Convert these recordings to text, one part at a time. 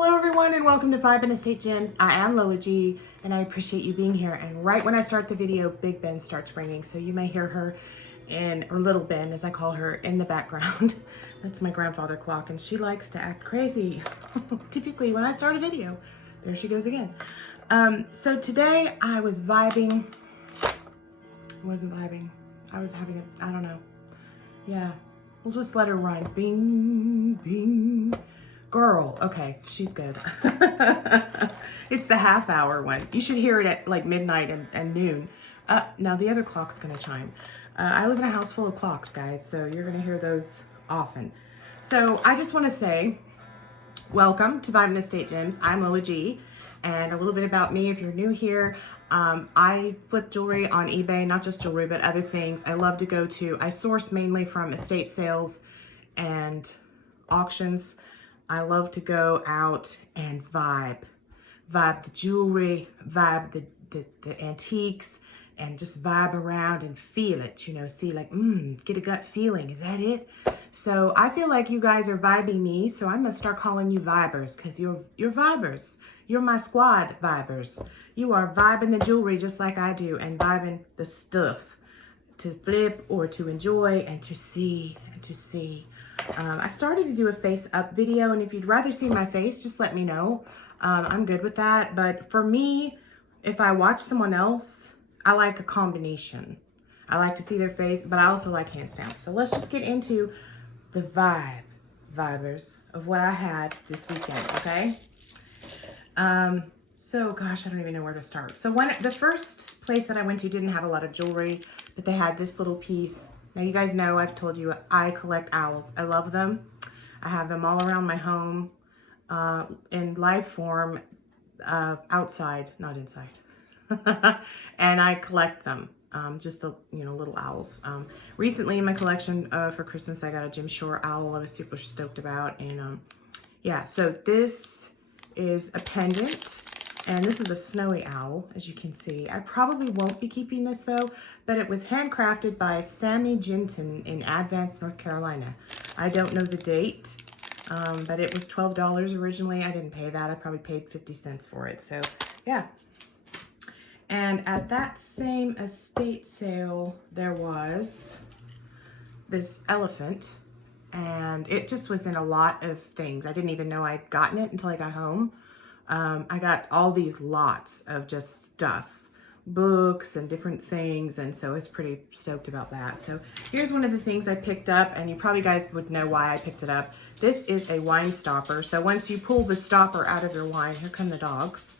Hello everyone and welcome to Vibinestategems. I am Lola Gee and I appreciate you being here. And right when I start the video, Big Ben starts ringing. So you may hear her or Little Ben as I call her, in the background. That's my grandfather clock and she likes to act crazy. Typically when I start a video. There she goes again. So today I was vibing. I wasn't vibing. I was having I don't know. Yeah, we'll just let her run. Bing, bing. Girl, okay, she's good. It's the half hour one. You should hear it at like midnight and noon. Now the other clock's gonna chime. I live in a house full of clocks, guys, so you're gonna hear those often. So I just wanna say, welcome to Vibinestategems. I'm Lola Gee, and a little bit about me if you're new here. I flip jewelry on eBay, not just jewelry, but other things. I love to go to, I source mainly from estate sales and auctions. I love to go out and vibe the jewelry, vibe the antiques, and just vibe around and feel it, you know, see like, get a gut feeling, is that it? So I feel like you guys are vibing me, so I'm gonna start calling you vibers, because you're vibers. You're my squad vibers. You are vibing the jewelry just like I do, and vibing the stuff to flip or to enjoy and to see and to see. I started to do a face up video, and if you'd rather see my face, just let me know. I'm good with that. But for me, if I watch someone else, I like a combination. I like to see their face, but I also like handstands. So let's just get into the vibers of what I had this weekend, okay? So gosh, I don't even know where to start. So the first place that I went to didn't have a lot of jewelry, but they had this little piece. Now you guys know I've told you I collect owls. I love them. I have them all around my home in live form, outside, not inside. And I collect them, just the little owls. Recently in my collection for Christmas I got a Jim Shore owl I was super stoked about, and yeah, so this is a pendant. And this is a snowy owl, as you can see. I probably won't be keeping this though, but it was handcrafted by Sammy Jinton in Advance, North Carolina. I don't know the date, but it was $12 originally. I didn't pay that. I probably paid 50 cents for it, so yeah. And at that same estate sale, there was this elephant, and it just was in a lot of things. I didn't even know I'd gotten it until I got home. I got all these lots of just stuff, books and different things, and so I was pretty stoked about that. So here's one of the things I picked up, and you probably guys would know why I picked it up. This is a wine stopper. So once you pull the stopper out of your wine, here come the dogs,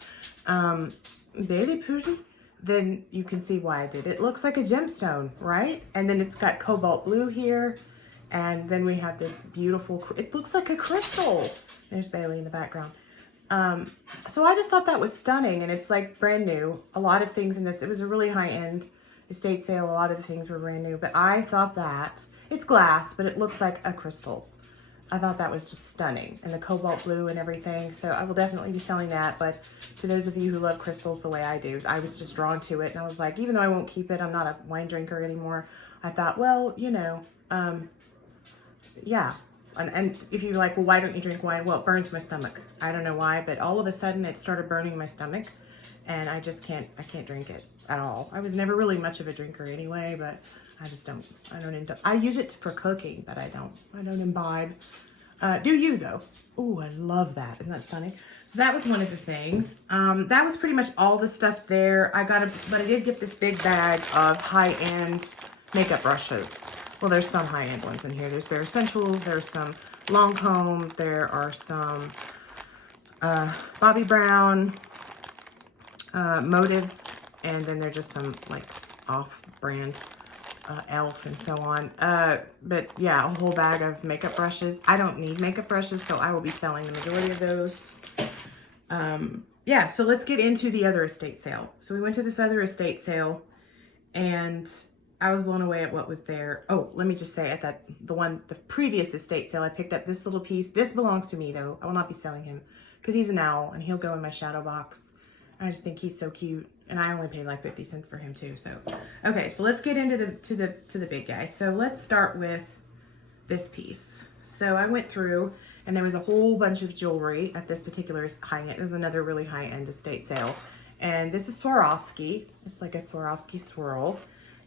very pretty, then you can see why I did it. It looks like a gemstone, right? And then it's got cobalt blue here, and then we have this beautiful, it looks like a crystal. There's Bailey in the background. So I just thought that was stunning, and it's like brand new. A lot of things in this, it was a really high-end estate sale. A lot of the things were brand new, but I thought that, it's glass, but it looks like a crystal. I thought that was just stunning, and the cobalt blue and everything. So I will definitely be selling that. But to those of you who love crystals the way I do, I was just drawn to it, and I was like, even though I won't keep it, I'm not a wine drinker anymore. I thought, well, yeah. And if you're like, well, why don't you drink wine? Well, it burns my stomach. I don't know why, but all of a sudden it started burning my stomach, and I just can't drink it at all. I was never really much of a drinker anyway, but I just don't, I use it for cooking, but I don't imbibe. Do you though? Oh, I love that. Isn't that stunning? So that was one of the things. That was pretty much all the stuff there. But I did get this big bag of high-end makeup brushes. Well, there's some high-end ones in here. There's Bare Essentials, there's some Lancome, there are some Bobbi Brown motives, and then there's just some like off-brand Elf and so on. But yeah, a whole bag of makeup brushes. I don't need makeup brushes, so I will be selling the majority of those. Yeah, so let's get into the other estate sale. So we went to this other estate sale, and I was blown away at what was there. Oh, let me just say at the previous estate sale, I picked up this little piece. This belongs to me though. I will not be selling him because he's an owl and he'll go in my shadow box. I just think he's so cute, and I only paid like 50 cents for him too. So, okay, so let's get into the big guy. So let's start with this piece. So I went through and there was a whole bunch of jewelry at this particular high-end. There's another really high-end estate sale. And this is Swarovski. It's like a Swarovski swirl.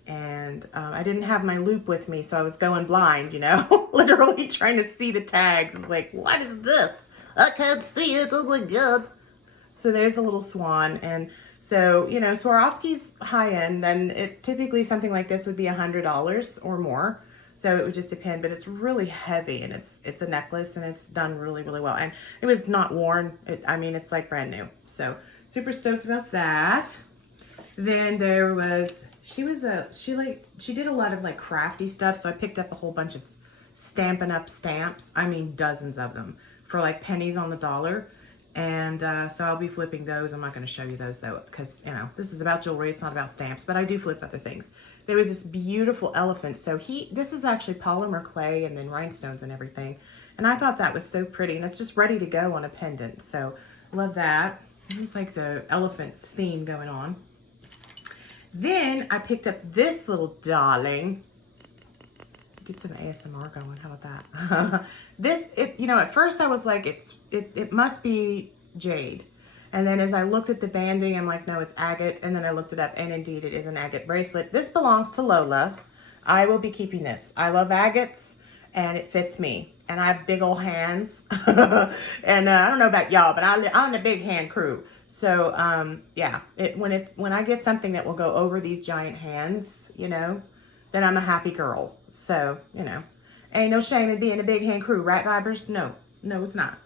And I didn't have my loop with me, so I was going blind, you know, literally trying to see the tags. I was like, what is this? I can't see it. Oh my God. So there's a little swan. And so, you know, Swarovski's high-end, and it typically something like this would be $100 or more. So it would just depend, but it's really heavy, and it's a necklace, and it's done really, really well. And it was not worn. I mean, it's like brand new. So super stoked about that. Then there was, she did a lot of like crafty stuff. So I picked up a whole bunch of Stampin' Up! Stamps. I mean, dozens of them for like pennies on the dollar. And so I'll be flipping those. I'm not going to show you those though, because, you know, this is about jewelry. It's not about stamps, but I do flip other things. There was this beautiful elephant. So this is actually polymer clay and then rhinestones and everything. And I thought that was so pretty, and it's just ready to go on a pendant. So love that. It's like the elephant theme going on. Then I picked up this little darling. Get some ASMR going. How about that? You know, at first I was like, it must be jade. And then as I looked at the banding, I'm like, no, it's agate. And then I looked it up, and indeed it is an agate bracelet. This belongs to Lola. I will be keeping this. I love agates, and it fits me. And I have big old hands. And I don't know about y'all, but I'm a big hand crew. So yeah, when I get something that will go over these giant hands, you know, then I'm a happy girl. So, you know, ain't no shame in being a big hand crew, right, Vibers? No, it's not.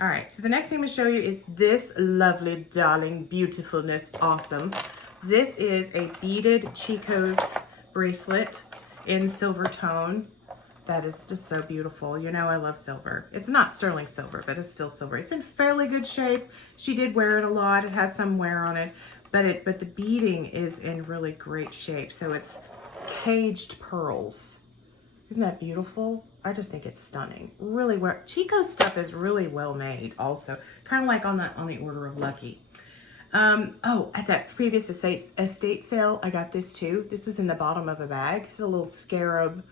All right, so the next thing I'm gonna show you is this lovely, darling, beautifulness, awesome. This is a beaded Chico's bracelet in silver tone. That is just so beautiful. You know, I love silver. It's not sterling silver, but it's still silver. It's in fairly good shape. She did wear it a lot. It has some wear on it, but the beading is in really great shape. So it's caged pearls. Isn't that beautiful? I just think it's stunning. Really, Chico's stuff is really well made also. Kind of like on the Order of Lucky. Oh, at that previous estate sale, I got this too. This was in the bottom of a bag. It's a little scarab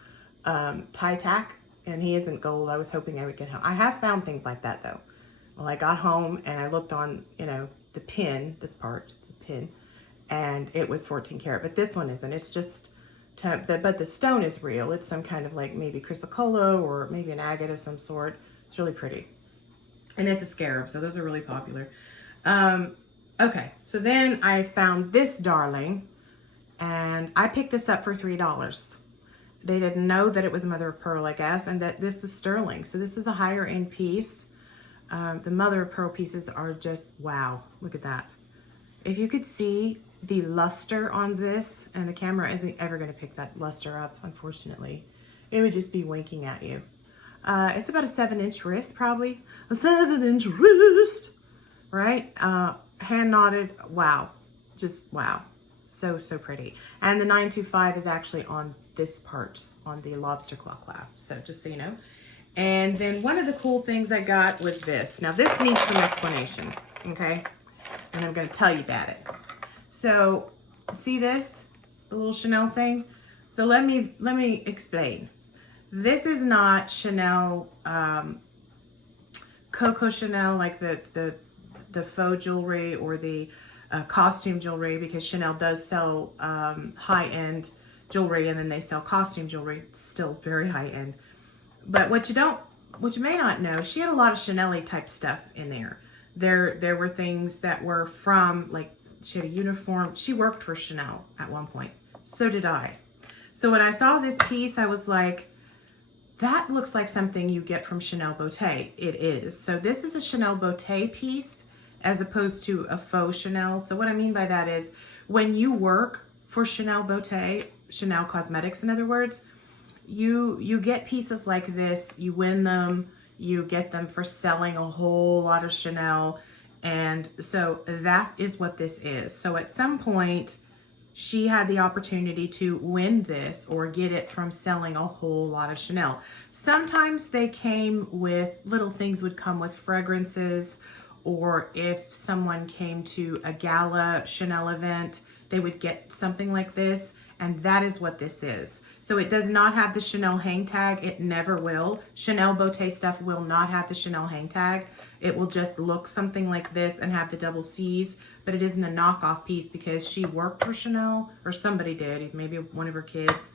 tie tack, and he isn't gold. I was hoping I would get home. I have found things like that though. Well, I got home and I looked on, you know, the pin, this part, the pin, and it was 14 karat, but this one isn't. It's just, but the stone is real. It's some kind of like maybe chrysocolla or maybe an agate of some sort. It's really pretty. And it's a scarab, so those are really popular. Okay, so then I found this darling, and I picked this up for $3. They didn't know that it was a mother of pearl, I guess, and that this is sterling. So this is a higher end piece. The mother of pearl pieces are just, wow, look at that. If you could see the luster on this, and the camera isn't ever going to pick that luster up, unfortunately. It would just be winking at you. It's about a 7-inch wrist, probably. A 7-inch wrist, right? Hand knotted, wow. Just wow. So pretty. And the 925 is actually on this part, on the lobster claw clasp. So just so you know. And then one of the cool things I got was this. Now this needs some explanation, okay? And I'm going to tell you about it. So see this, the little Chanel thing? So let me explain. This is not Chanel, Coco Chanel, like the faux jewelry or the costume jewelry, because Chanel does sell high-end jewelry, and then they sell costume jewelry, still very high-end. But what you may not know, she had a lot of Chanel-y type stuff in there. There were things that were from, like, she had a uniform. She worked for Chanel at one point. So did I. So when I saw this piece, I was like, that looks like something you get from Chanel Beauté. It is. So this is a Chanel Beauté piece as opposed to a faux Chanel. So what I mean by that is when you work for Chanel Beauté, Chanel Cosmetics in other words, you get pieces like this, you win them, you get them for selling a whole lot of Chanel. And so that is what this is. So at some point, she had the opportunity to win this or get it from selling a whole lot of Chanel. Sometimes they came with, little things would come with fragrances, or if someone came to a gala Chanel event, they would get something like this. And that is what this is. So it does not have the Chanel hang tag. It never will. Chanel Beauté stuff will not have the Chanel hang tag. It will just look something like this and have the double C's, but it isn't a knockoff piece because she worked for Chanel, or somebody did, maybe one of her kids.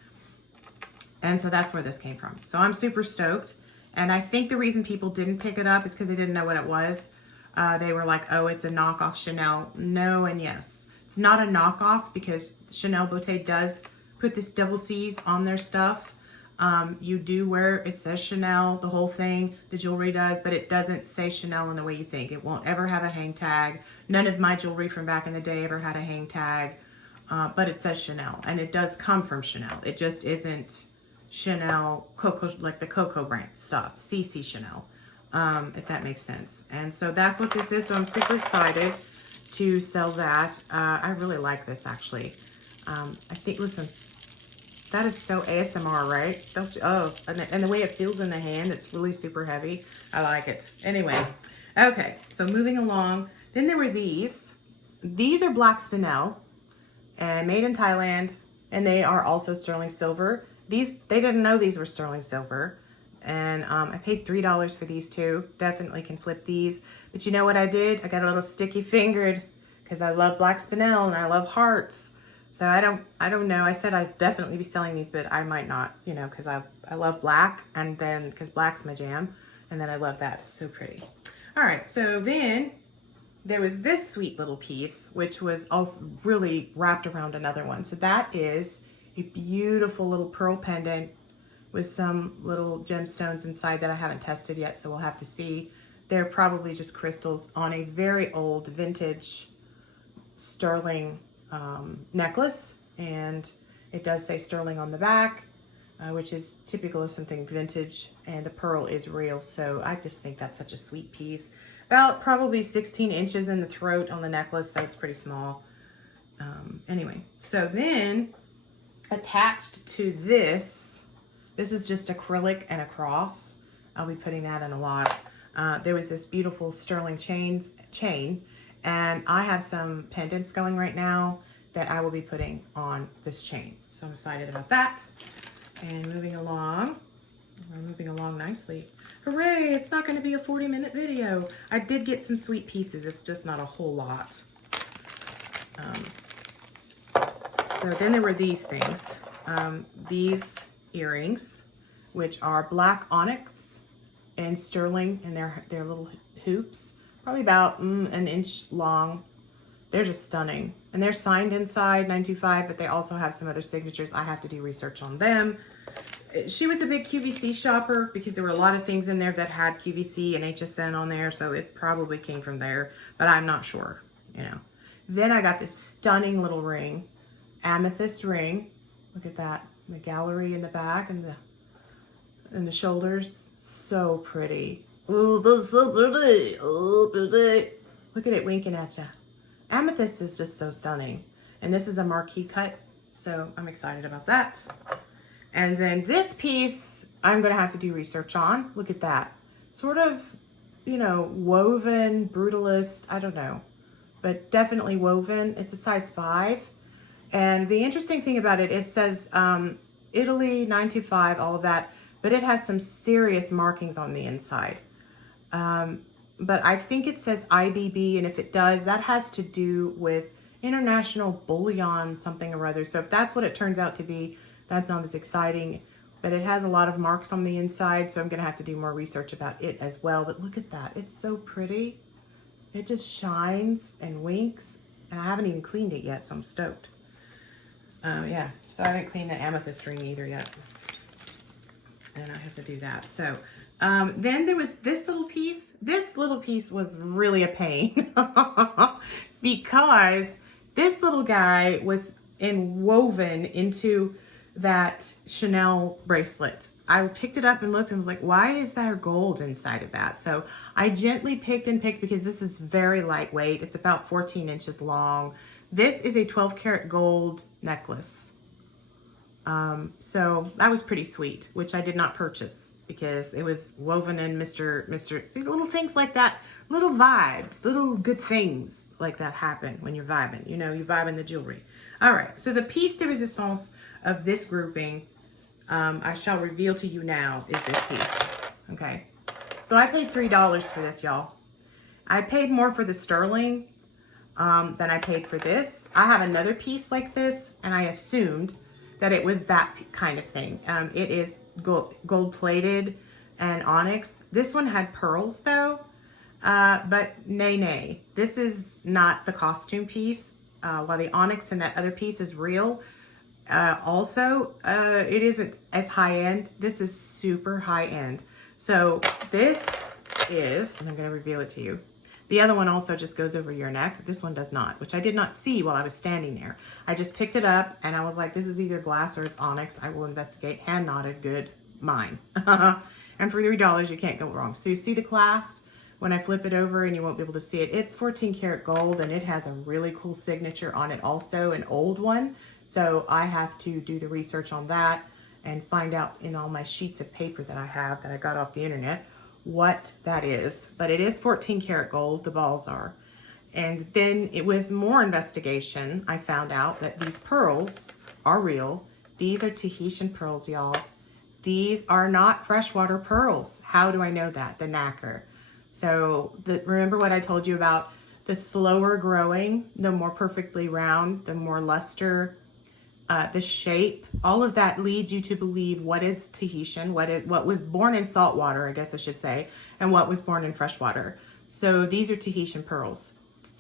And so that's where this came from. So I'm super stoked. And I think the reason people didn't pick it up is because they didn't know what it was. They were like, oh, it's a knockoff Chanel. No and yes. It's not a knockoff because Chanel Beauté does put this double C's on their stuff. You do wear, it says Chanel, the whole thing, the jewelry does, but it doesn't say Chanel in the way you think. It won't ever have a hang tag. None of my jewelry from back in the day ever had a hang tag, but it says Chanel, and it does come from Chanel. It just isn't Chanel Coco, like the Coco brand stuff, CC Chanel, if that makes sense. And so that's what this is. So I'm super excited to sell that. I really like this actually. I think, listen, that is so ASMR, right? Don't you? Oh, and the way it feels in the hand, it's really super heavy. I like it. Anyway, okay, so moving along. Then there were these. These are black spinel and made in Thailand, and they are also sterling silver. These, they didn't know these were sterling silver. And I paid $3 for these two. Definitely can flip these. But you know what I did? I got a little sticky fingered because I love black spinel and I love hearts. So I don't know. I said I'd definitely be selling these, but I might not, you know, because I love black, and then because black's my jam, and then I love that. It's so pretty. All right, so then there was this sweet little piece, which was also really wrapped around another one. So that is a beautiful little pearl pendant with some little gemstones inside that I haven't tested yet, so we'll have to see. They're probably just crystals on a very old vintage sterling necklace, and it does say sterling on the back, which is typical of something vintage, and the pearl is real. So I just think that's such a sweet piece. About probably 16 inches in the throat on the necklace, so it's pretty small. Anyway, so then attached to this is just acrylic and a cross. I'll be putting that in a lot. There was this beautiful sterling chain, and I have some pendants going right now that I will be putting on this chain. So I'm excited about that. And moving along, we're moving along nicely. Hooray, it's not gonna be a 40-minute video. I did get some sweet pieces, it's just not a whole lot. So then there were these things. These earrings, which are black onyx and sterling, and they're little hoops, probably about an inch long. They're just stunning, and they're signed inside 925, but they also have some other signatures. I have to do research on them. She was a big QVC shopper because there were a lot of things in there that had QVC and HSN on there, so it probably came from there, but I'm not sure, you know. Then I got this stunning little ring, Amethyst Ring. Look at that, the gallery in the back and the shoulders, so pretty. Oh, that's so pretty. Oh, pretty. Look at it winking at you. Amethyst is just so stunning. And this is a marquee cut, so I'm excited about that. And then this piece, I'm gonna have to do research on. Look at that. Sort of, you know, woven, brutalist, I don't know, but definitely woven. It's a size 5. And the interesting thing about it, it says Italy, 925, all of that, but it has some serious markings on the inside. But I think it says IBB, and if it does, that has to do with International Bullion something or other. So if that's what it turns out to be, that's not as exciting, but it has a lot of marks on the inside, so I'm gonna have to do more research about it as well. But look at that, it's so pretty. It just shines and winks, and I haven't even cleaned it yet, so I'm stoked. Yeah, so I haven't cleaned the amethyst ring either yet, and I have to do that. So then there was this little piece. This little piece was really a pain because this little guy was woven into that Chanel bracelet. I picked it up and looked and was like, why is there gold inside of that? So I gently picked and picked because this is very lightweight. It's about 14 inches long. This is a 12 karat gold necklace. So that was pretty sweet, which I did not purchase because it was woven in see, little things like that, little vibes, little good things like that happen when you're vibing. You know, you vibe in the jewelry. All right, so the piece de resistance of this grouping, I shall reveal to you now, is this piece. Okay, so I paid $3 for this, y'all. I paid more for the sterling than I paid for this. I have another piece like this, and I assumed that it was that kind of thing. It is gold plated and onyx. This one had pearls though, but nay. This is not the costume piece. While the onyx and that other piece is real, also, it isn't as high end. This is super high end. So this is, and I'm gonna reveal it to you. The other one also just goes over your neck. This one does not, which I did not see while I was standing there. I just picked it up and I was like, this is either glass or it's onyx. I will investigate. Hand knotted, good, mine. And for $3, you can't go wrong. So you see the clasp? When I flip it over, and you won't be able to see it, it's 14 karat gold, and it has a really cool signature on it also, an old one. So I have to do the research on that and find out in all my sheets of paper that I have that I got off the internet what that is. But it is 14 karat gold, the balls are. And then with more investigation, I found out that these pearls are real. These are Tahitian pearls, y'all. These are not freshwater pearls. How do I know that? The nacre. So remember what I told you about the slower growing, the more perfectly round, the more luster, the shape, all of that leads you to believe what is Tahitian, what was born in salt water, I guess I should say, and what was born in freshwater. So these are Tahitian pearls,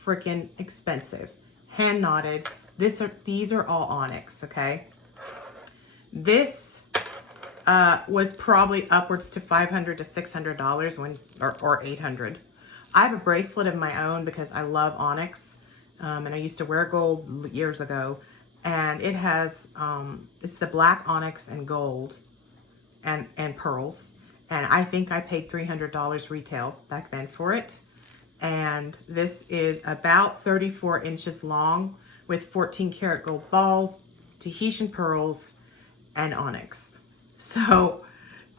freaking expensive, hand knotted. These are all onyx, okay? This was probably upwards to $500 to $600 or $800. I have a bracelet of my own because I love onyx, and I used to wear gold years ago. And it has, it's the black onyx and gold and pearls. And I think I paid $300 retail back then for it. And this is about 34 inches long with 14 karat gold balls, Tahitian pearls, and onyx. So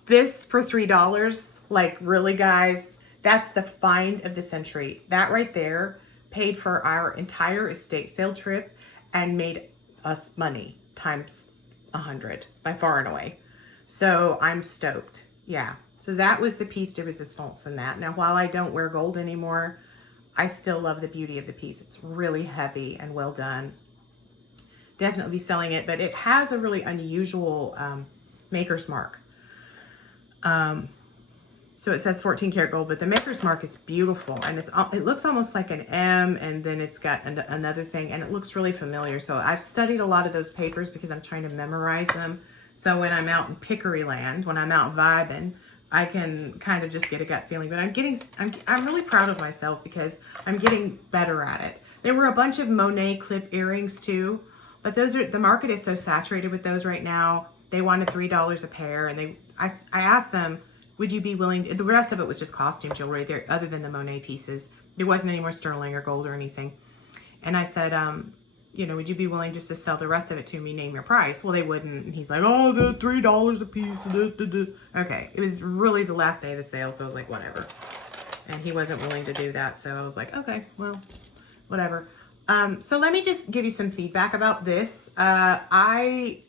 this for $3, like really guys, that's the find of the century. That right there paid for our entire estate sale trip and made us money times 100 by far and away. So I'm stoked. Yeah. So that was the piece de resistance in that. Now, while I don't wear gold anymore, I still love the beauty of the piece. It's really heavy and well done. Definitely be selling it, but it has a really unusual maker's mark. So it says 14 karat gold, but the maker's mark is beautiful, and it looks almost like an M, and then it's got another thing, and it looks really familiar. So I've studied a lot of those papers because I'm trying to memorize them. So when I'm out in Pickery land, when I'm out vibing, I can kind of just get a gut feeling. But I'm really proud of myself because I'm getting better at it. There were a bunch of Monet clip earrings too, but the market is so saturated with those right now. They wanted $3 a pair, and I asked them, would you be willing to, the rest of it was just costume jewelry there, other than the Monet pieces. There wasn't any more sterling or gold or anything. And I said, you know, would you be willing just to sell the rest of it to me, name your price? Well, they wouldn't. And he's like, oh, the $3 a piece. Okay, it was really the last day of the sale, so I was like, whatever. And he wasn't willing to do that, so I was like, okay, well, whatever. So let me just give you some feedback about this. I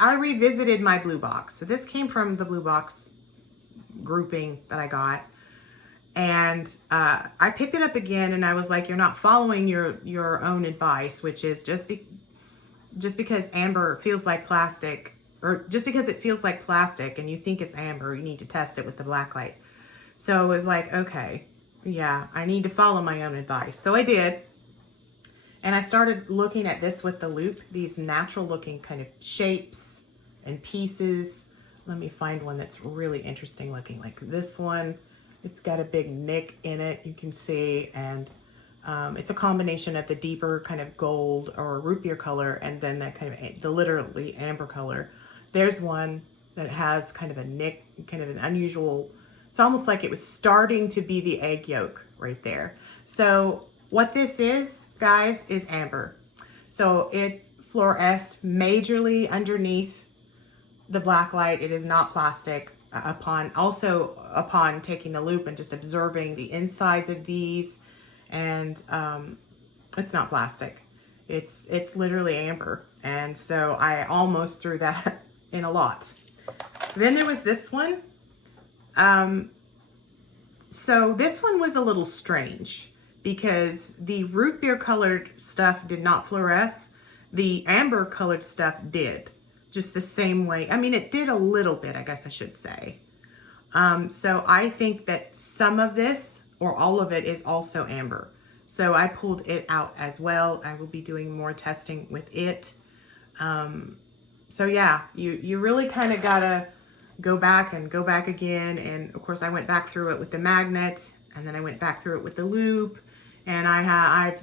revisited my blue box. So this came from the blue box grouping that I got, and I picked it up again, and I was like, you're not following your own advice, which is just because amber feels like plastic, or just because it feels like plastic and you think it's amber, you need to test it with the black light. So I was like, okay, yeah, I need to follow my own advice. So I did, and I started looking at this with the loop, these natural looking kind of shapes and pieces. Let me find one that's really interesting looking, like this one. It's got a big nick in it, you can see, and it's a combination of the deeper kind of gold or root beer color and then that kind of the literally amber color. There's one that has kind of a nick, kind of an unusual, it's almost like it was starting to be the egg yolk right there. So what this is, guys, is amber. So fluoresce majorly underneath the black light. It is not plastic. Upon taking the loop and just observing the insides of these, and it's not plastic. It's literally amber. And so I almost threw that in a lot. Then there was this one. So this one was a little strange because the root beer colored stuff did not fluoresce. The amber colored stuff did, just the same way. I mean, it did a little bit, I guess I should say. So I think that some of this or all of it is also amber. So I pulled it out as well. I will be doing more testing with it. So yeah, you really kind of gotta go back again. And of course I went back through it with the magnet, and then I went back through it with the loop, and I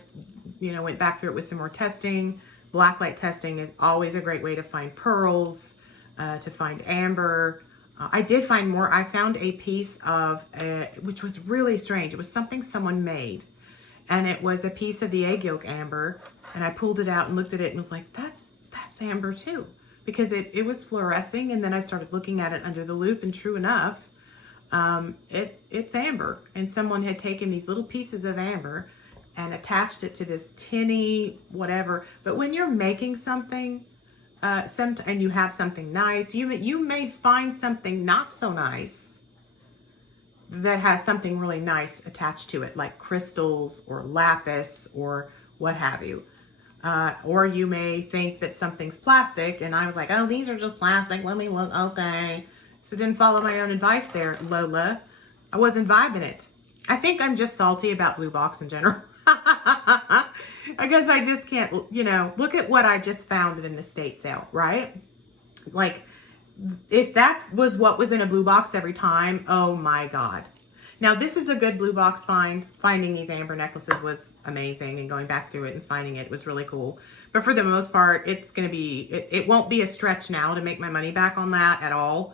went back through it with some more testing. Blacklight testing is always a great way to find pearls, to find amber. I did find more. I found a piece of, which was really strange. It was something someone made, and it was a piece of the egg yolk amber, and I pulled it out and looked at it and was like, that's amber too, because it was fluorescing. And then I started looking at it under the loop, and true enough, it's amber. And someone had taken these little pieces of amber and attached it to this tinny whatever. But when you're making something, and you have something nice, you may find something not so nice that has something really nice attached to it, like crystals or lapis or what have you. Or you may think that something's plastic, and I was like, oh, these are just plastic. Let me look. Okay. So didn't follow my own advice there, Lola. I wasn't vibing it. I think I'm just salty about Blue Box in general. I guess I just can't, look at what I just found at an estate sale, right? Like, if that was what was in a Blue Box every time, oh my God. Now, this is a good Blue Box find. Finding these amber necklaces was amazing, and going back through it and finding it was really cool. But for the most part, it won't be a stretch now to make my money back on that at all.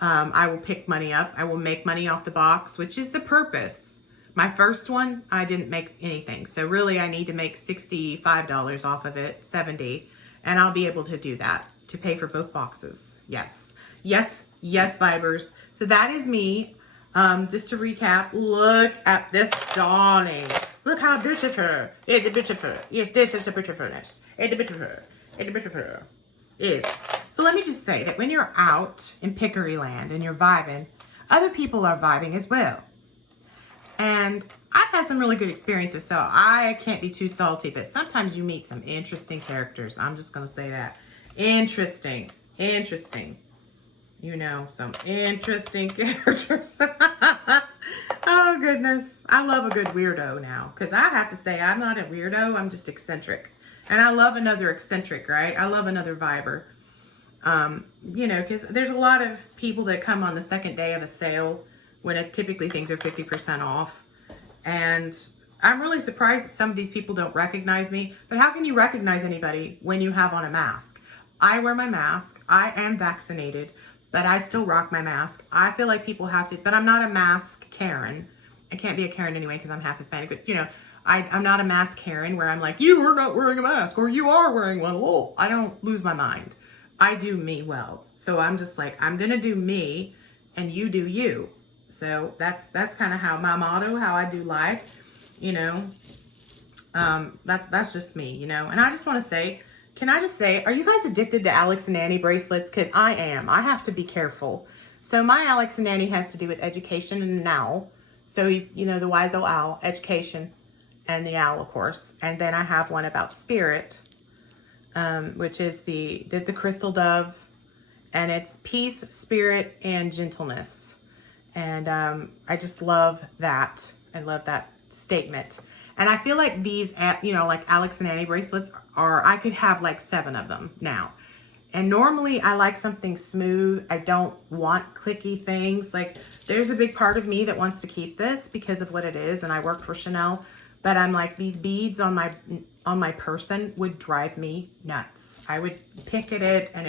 I will pick money up. I will make money off the box, which is the purpose. My first one, I didn't make anything. So really I need to make $65 off of it, 70, and I'll be able to do that to pay for both boxes. Yes, yes, yes, Vibers. So that is me. Just to recap, look at this darling. Look how beautiful. It's beautiful. Yes, this is a beautifulness. It's beautiful. It's beautiful. Is. So let me just say that when you're out in Pickery Land and you're vibing, other people are vibing as well. And I've had some really good experiences, so I can't be too salty, but sometimes you meet some interesting characters. I'm just going to say that. Interesting. Some interesting characters. Oh, goodness. I love a good weirdo now, because I have to say I'm not a weirdo. I'm just eccentric. And I love another eccentric, right? I love another viber. Because there's a lot of people that come on the second day of a sale when typically things are 50% off. And I'm really surprised that some of these people don't recognize me. But how can you recognize anybody when you have on a mask? I wear my mask. I am vaccinated, but I still rock my mask. I feel like people have to, but I'm not a mask Karen. I can't be a Karen anyway because I'm half Hispanic. But, I'm not a mask Karen where I'm like, you are not wearing a mask or you are wearing one. Whoa. I don't lose my mind. I do me well. So I'm just like, I'm going to do me and you do you. So that's kind of how my motto, how I do life, that's just me, and I just want to say, can I just say, are you guys addicted to Alex and Annie bracelets? Because I am. I have to be careful. So my Alex and Annie has to do with education and an owl. So he's, the wise old owl, education, and the owl, of course. And then I have one about spirit, which is the crystal dove, and it's peace, spirit, and gentleness. And I just love that. I love that statement. And I feel like these, like Alex and Annie bracelets I could have like 7 of them now. And normally I like something smooth. I don't want clicky things. Like there's a big part of me that wants to keep this because of what it is. And I work for Chanel, but I'm like, these beads on my person would drive me nuts. I would pick at it and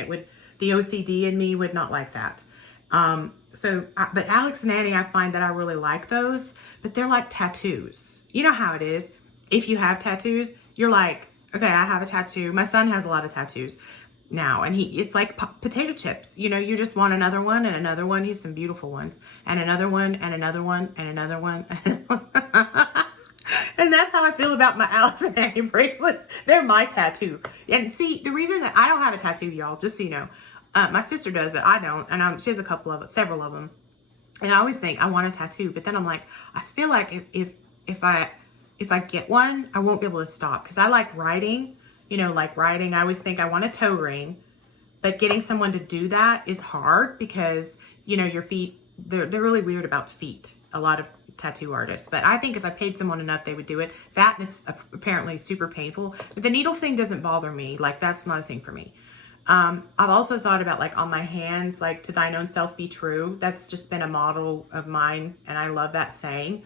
the OCD in me would not like that. But Alex and Annie, I find that I really like those, but they're like tattoos. You know how it is. If you have tattoos, you're like, Okay, I have a tattoo. My son has a lot of tattoos now, and it's like potato chips. You know, you just want another one and another one. He's some beautiful ones, and another one and another one and another one. And that's how I feel about my Agate bracelets. They're my tattoo. And see, the reason that I don't have a tattoo, y'all, just so you know, my sister does, but I don't. And she has several of them. And I always think I want a tattoo, but then I'm like, I feel like if I get one, I won't be able to stop, because I like writing. You know, like writing, I always think I want a toe ring, but getting someone to do that is hard because, you know, your feet, they're really weird about feet, a lot of tattoo artists. But I think if I paid someone enough, they would do it. That, and it's apparently super painful. But the needle thing doesn't bother me. Like, that's not a thing for me. I've also thought about, like, on my hands, like, to thine own self be true. That's just been a model of mine, and I love that saying.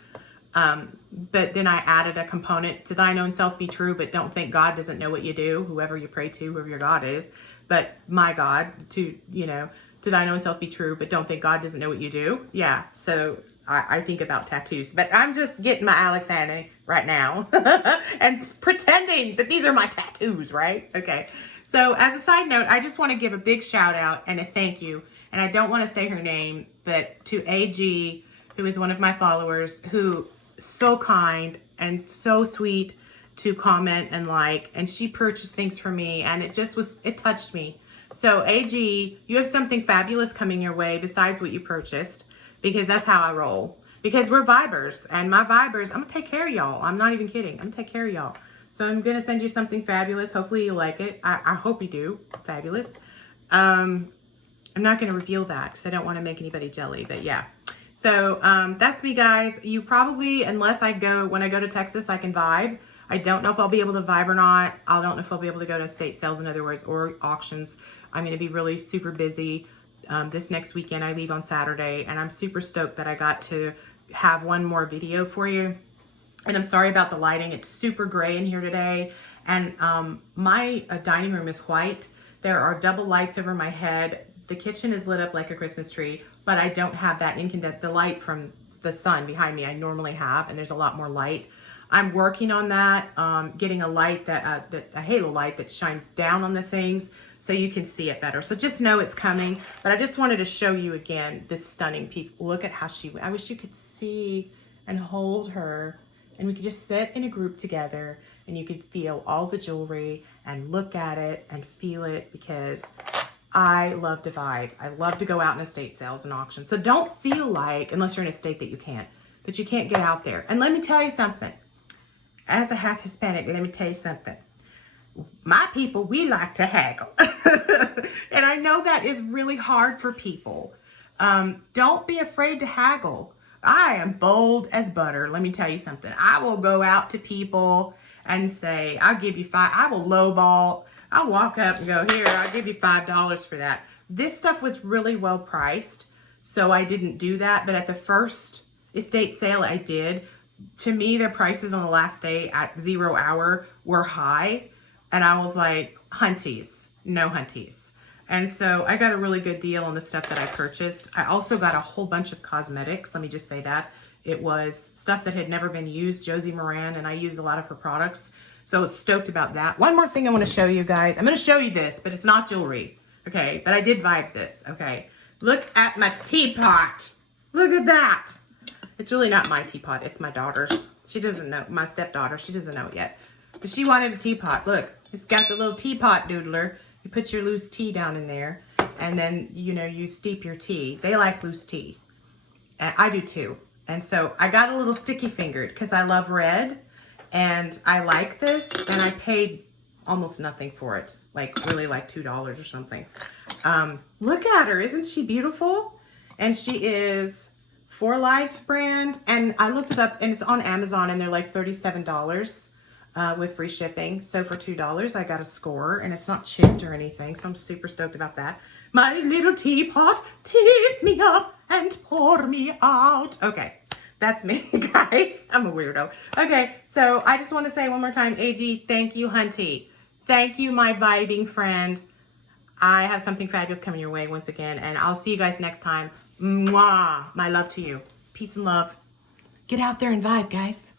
But then I added a component, to thine own self be true, but don't think God doesn't know what you do, whoever you pray to, whoever your God is. But my God, to thine own self be true, but don't think God doesn't know what you do. Yeah, so I think about tattoos. But I'm just getting my Alexander right now and pretending that these are my tattoos, right? Okay, so as a side note, I just want to give a big shout out and a thank you. And I don't want to say her name, but to AG, who is one of my followers, who so kind and so sweet to comment and like, and she purchased things for me, and it touched me. So AG, you have something fabulous coming your way besides what you purchased, because that's how I roll. Because we're vibers, and my vibers, I'm gonna take care of y'all. I'm not even kidding. I'm gonna take care of y'all. So I'm gonna send you something fabulous. Hopefully you like it. I hope you do. Fabulous. I'm not gonna reveal that because I don't want to make anybody jelly, but yeah. So that's me, guys. You probably, unless when I go to Texas, I can vibe. I don't know if I'll be able to vibe or not. I don't know if I'll be able to go to estate sales, in other words, or auctions. I'm going to be really super busy this next weekend. I leave on Saturday, and I'm super stoked that I got to have one more video for you. And I'm sorry about the lighting. It's super gray in here today. And my dining room is white. There are double lights over my head. The kitchen is lit up like a Christmas tree, but I don't have that the light from the sun behind me I normally have, and there's a lot more light. I'm working on that, getting a light a halo light that shines down on the things so you can see it better. So just know it's coming, but I just wanted to show you again this stunning piece. Look at how I wish you could see and hold her, and we could just sit in a group together, and you could feel all the jewelry and look at it and feel it, because I love to vibe. I love to go out in estate sales and auctions. So don't feel like, unless you're in a state that you can't get out there. And let me tell you something. As a half Hispanic, let me tell you something. My people, we like to haggle. And I know that is really hard for people. Don't be afraid to haggle. I am bold as butter. Let me tell you something. I will go out to people and say, I'll give you I will lowball. I'll walk up and go, here, I'll give you $5 for that. This stuff was really well priced, so I didn't do that. But at the first estate sale I did, to me, their prices on the last day at 0 hour were high. And I was like, hunties, no hunties. And so I got a really good deal on the stuff that I purchased. I also got a whole bunch of cosmetics. Let me just say that. It was stuff that had never been used, Josie Moran, and I used a lot of her products. So I was stoked about that. One more thing I want to show you guys. I'm going to show you this, but it's not jewelry. Okay, but I did vibe this. Okay, look at my teapot. Look at that. It's really not my teapot. It's my daughter's. She doesn't know. My stepdaughter. She doesn't know it yet. But she wanted a teapot. Look, it's got the little teapot doodler. You put your loose tea down in there, and then, you steep your tea. They like loose tea. And I do too. And so I got a little sticky fingered because I love red. And I like this, and I paid almost nothing for it. Really $2 or something. Look at her. Isn't she beautiful? And she is For Life brand. And I looked it up, and it's on Amazon, and they're like $37 with free shipping. So for $2, I got a score, and it's not chipped or anything. So I'm super stoked about that. My little teapot, tip me up and pour me out. Okay. That's me, guys. I'm a weirdo. Okay, so I just want to say one more time, AG, thank you, Hunty. Thank you, my vibing friend. I have something fabulous coming your way once again, and I'll see you guys next time. Mwah! My love to you. Peace and love. Get out there and vibe, guys.